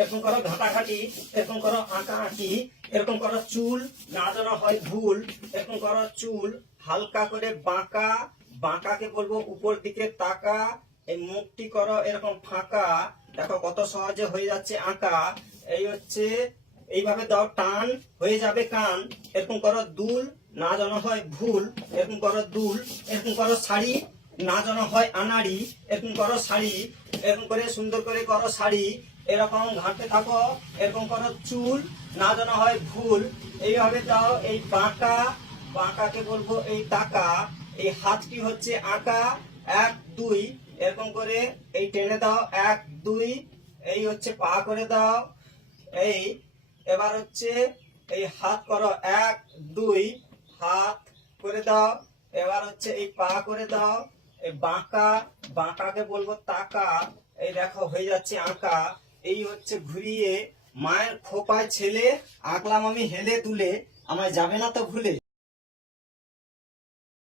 এরকম করো ঘাটাঘাটি, এরকম করো আঁকা আঁকি, এরকম করো চুল না যেন হয় ভুল, এরকম করো চুল হালকা করে বাঁকা, বাঁকাকে বলবো উপর দিকে তাকা, এই মুখটি করো এরকম ফাঁকা। দেখো কত সহজে হয়ে যাচ্ছে আঁকা। এই হচ্ছে এইভাবে দাও টান, হয়ে যাবে কান। এরকম করো দুল না যেন হয় ভুল, এরকম করো দুল। এরকম করো শাড়ি না যেন হয় আনাড়ি, এরকম করো শাড়ি। এরকম করে সুন্দর করে করো শাড়ি, এরকম ঘাঁটতে থাকো। এরকম করো চুল না যেন হয় ভুল, এইভাবে দাও এই বাঁকা, বাঁকাকে বলবো এই টাকা। এই হাতটি হচ্ছে আঁকা, 1 2, এরকম করে এই টেনে দাও 1 2, এই হচ্ছে পা করে দাও এই। এবার হচ্ছে এই হাত করো 1 2, হাত করে দাও। এবার হচ্ছে এই পা করে দাও, এই বাঁকা, বাঁকাকে বলবো তাকা। এই দেখো হয়ে যাচ্ছে আঁকা। এই হচ্ছে ঘুরিয়ে মায়ের খোপায় ছেলে, আঁকলাম আমি হেলে দুলে, আমায় যাবে না তো ভুলে।